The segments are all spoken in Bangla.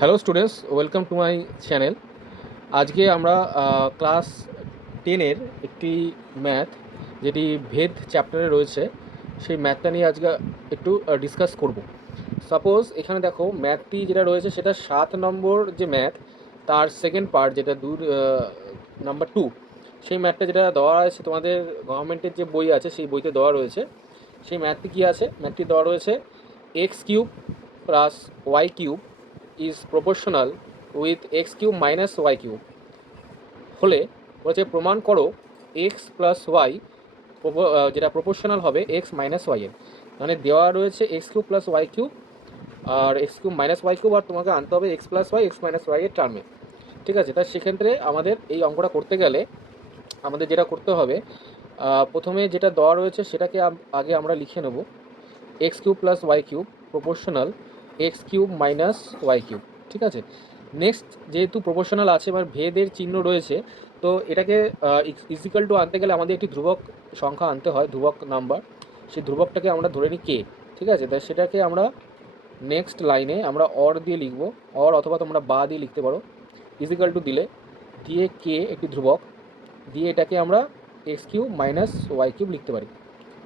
Hello students, welcome to my channel. আজকে আমরা ক্লাস 10-এর একটি ম্যাথ, যেটি ভেদ চ্যাপ্টারে রয়েছে, সেই ম্যাথটা নিয়ে আজকে একটু ডিসকাস করব। সাপোজ এখানে দেখো ম্যাথটি যেটা রয়েছে সেটা 7 নম্বর যে ম্যাথ, তার সেকেন্ড পার্ট যেটা নাম্বার 2, সেই ম্যাথটা যেটা দেওয়া আছে তোমাদের গভর্নমেন্টের যে বই আছে সেই বইতে দেওয়া রয়েছে। সেই ম্যাথটি কী আছে? ম্যাথটি দেওয়া রয়েছে X cube plus Y cube is proportional with X cube minus Y cube হলে বলছে প্রমাণ করো এক্স প্লাস ওয়াই যেটা প্রপোর্শনাল হবে এক্স মাইনাস ওয়াইয়ের। মানে দেওয়া রয়েছে X cube plus Y cube আর X cube minus Y cube, আর তোমাকে আনতে হবে X plus Y X minus ওয়াইয়ের টার্মে। ঠিক আছে, তাই সেক্ষেত্রে আমাদের এই অঙ্কটা করতে গেলে আমাদের যেটা করতে হবে, প্রথমে যেটা দেওয়া রয়েছে সেটাকে আগে আমরা লিখে নেব X cube plus Y cube proportional X cube minus Y cube. ঠিক আছে, নেক্সট যেহেতু প্রপোর্শনাল আছে এবার ভেদের চিহ্ন রয়েছে, তো এটাকে ইজিক্যাল টু আনতে গেলে আমাদের একটি ধ্রুবক সংখ্যা আনতে হয়, ধ্রুবক নাম্বার। সেই ধ্রুবকটাকে আমরা ধরে নিই কে। ঠিক আছে, তাই সেটাকে আমরা নেক্সট লাইনে আমরা অর দিয়ে লিখব, অর অথবা তোমরা বা দিয়ে লিখতে পারো। ইজিক্যাল টু দিয়ে কে একটি ধ্রুবক দিয়ে এটাকে আমরা X cube minus Y cube লিখতে পারি।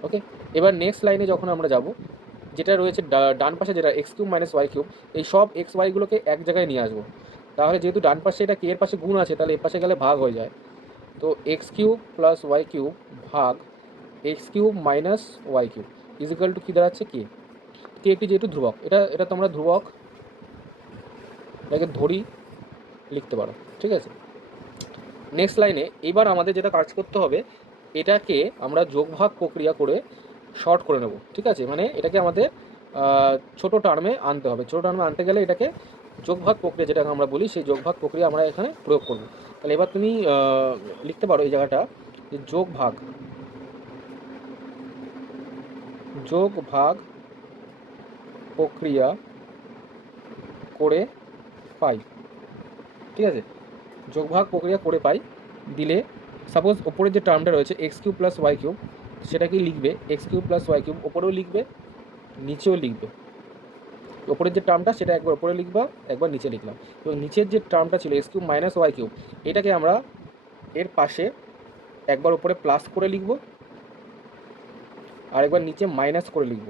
ওকে, এবার নেক্সট লাইনে যখন আমরা যাব, যেটা রয়েছে ডান পাশে যেটা X cube minus Y cube, এই সব এক্স ওয়াইগুলোকে এক জায়গায় নিয়ে আসবো। তাহলে যেহেতু ডান পাশে এটা কে এর পাশে গুণ আছে, তাহলে এর পাশে গেলে ভাগ হয়ে যায়। তো X cube plus Y cube ভাগ X cube minus Y cube is equal to কী দাঁড়াচ্ছে কে। কে একটি যেহেতু ধ্রুবক, এটা এটা তোমরা ধ্রুবক এটাকে ধরি লিখতে পারো। ঠিক আছে, নেক্সট লাইনে এবার আমাদের যেটা কাজ করতে হবে, এটাকে আমরা যোগভাগ প্রক্রিয়া করে শর্ট করে নেব। ঠিক আছে, মানে এটাকে আমাদের ছোটো টার্মে আনতে হবে। ছোটো টার্মে আনতে গেলে এটাকে যোগভাগ প্রক্রিয়া যেটাকে আমরা বলি, সেই যোগভাগ প্রক্রিয়া আমরা এখানে প্রয়োগ করব। তাহলে এবার তুমি লিখতে পারো এই জায়গাটা যে যোগভাগ প্রক্রিয়া করে পাই। ঠিক আছে, যোগভাগ প্রক্রিয়া করে পাই দিলে সাপোজ ওপরের যে টার্মটা রয়েছে X cube plus Y cube, সেটাকেই লিখবে X cube plus Y cube, ওপরেও লিখবে নিচেও লিখবে। ওপরের যে টার্মটা সেটা একবার ওপরে লিখবা, একবার নিচে লিখলাম। এবং নিচের যে টার্মটা ছিল X cube minus Y cube, এটাকে আমরা এর পাশে একবার ওপরে প্লাস করে লিখব আর একবার নিচে মাইনাস করে লিখব।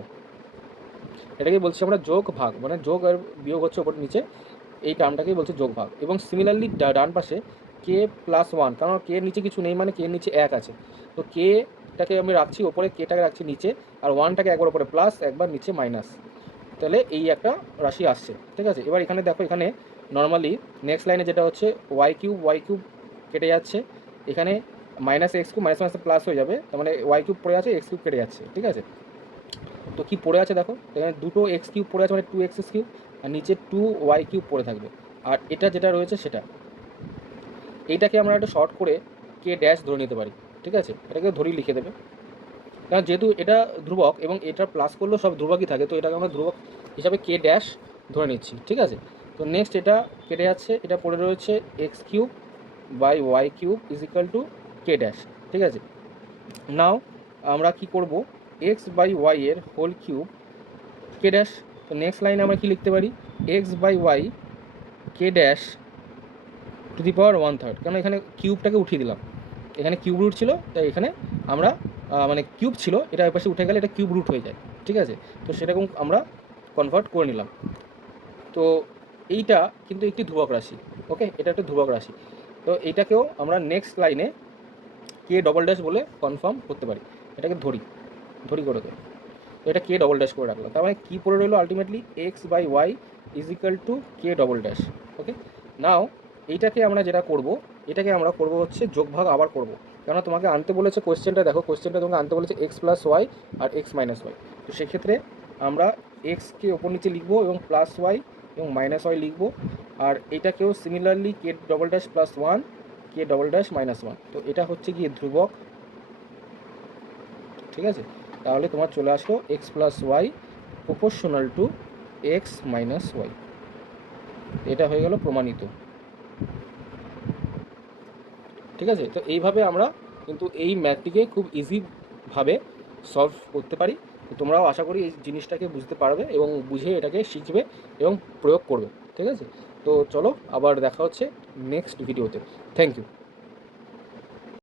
এটাকে বলছি আমরা যোগ ভাগ, মানে যোগ আর বিয়োগ হচ্ছে ওপর নিচে, এই টার্মটাকেই বলছে যোগ ভাগ। এবং সিমিলারলি ডান পাশে কে প্লাস ওয়ান, কারণ কে এর নিচে কিছু নেই, মানে কে এর নিচে এক আছে, তো কেটাকে আমি রাখছি ওপরে, কেটাকে রাখছি নিচে, আর ওয়ানটাকে একবার ওপরে প্লাস একবার নিচে মাইনাস। তাহলে এই একটা রাশি আসছে। ঠিক আছে, এবার এখানে দেখো, এখানে নর্মালি নেক্সট লাইনে যেটা হচ্ছে ওয়াই কিউব কেটে যাচ্ছে, এখানে minus x cube minus minus plus হয়ে যাবে, তার মানে ওয়াই কিউব পড়ে আছে, এক্স কিউব কেটে যাচ্ছে। ঠিক আছে, তো কি পড়ে আছে দেখো, এখানে দুটো এক্স কিউব পড়ে আছে, মানে 2x কিউব, আর নিচে 2y কিউব পড়ে থাকবে। আর এটা যেটা রয়েছে সেটা, এইটাকে আমরা একটা শর্ট করে কে ড্যাশ ধরে নিতে পারি। ঠিক আছে, এটাকে ধরেই লিখে দেবে, কারণ যেহেতু এটা ধ্রুবক এবং এটা প্লাস করলেও সব ধ্রুবকই থাকে, তো এটাকে আমরা ধ্রুবক হিসাবে কে ড্যাশ ধরে নিচ্ছি। ঠিক আছে, তো নেক্সট এটা কেটে যাচ্ছে, এটা পড়ে রয়েছে X cube by Y cube is equal to K dash. ঠিক আছে, নাও আমরা কি করব, এক্স বাই ওয়াই এর হোল কিউব কে ড্যাশ। তো নেক্সট লাইনে আমরা কি লিখতে পারি, X by Y K dash to the power 1/3, কারণ এখানে কিউবটাকে উঠিয়ে দিলাম, এখানে কিউব রুট ছিল, তাই এখানে আমরা মানে কিউব ছিল, এটা এর পাশে উঠে গেলে এটা কিউব রুট হয়ে যায়। ঠিক আছে, তো সেরকম আমরা কনভার্ট করে নিলাম। তো এইটা কিন্তু একটি ধ্রুবক রাশি। ওকে, এটা একটা ধ্রুবক রাশি, তো এইটাকেও আমরা নেক্সট লাইনে কে ডবল ড্যাশ বলে কনফার্ম করতে পারি। এটাকে ধরি করে দেবো, তো এটা কে ডবল ড্যাশ করে রাখলাম, তার মানে কী পড়ে রইলো ultimately X by Y is equal to K double dash. Okay, now এইটাকে আমরা যেটা করব, এটাকে আমরা করব হচ্ছে যোগভাগ আবার করব, কেননা তোমাকে আনতে বলেছে কোয়েশ্চেনটা, দেখো কোয়েশ্চেনটা তোমাকে আনতে বলেছে এক্স প্লাস ওয়াই আর এক্স মাইনাস ওয়াই। তো সেক্ষেত্রে আমরা এক্সকে ওপর নিচে লিখবো এবং প্লাস ওয়াই এবং মাইনাস ওয়াই লিখবো, আর এটাকেও সিমিলারলি কে ডবল ড্যাশ প্লাস ওয়ান কে ডবল ড্যাশ মাইনাস ওয়ান। তো এটা হচ্ছে গিয়ে ধ্রুবক। ঠিক আছে, তাহলে তোমার চলে আসলো X plus Y proportional to X minus Y, এটা হয়ে গেল প্রমাণিত। ঠিক আছে, তো এইভাবে আমরা কিন্তু এই ম্যাথটিকে খুব ইজিভাবে সলভ করতে পারি। তো তোমরাও আশা করি এই জিনিসটাকে বুঝতে পারবে এবং বুঝে এটাকে শিখবে এবং প্রয়োগ করবে। ঠিক আছে, তো চলো আবার দেখা হচ্ছে নেক্সট ভিডিওতে। Thank you.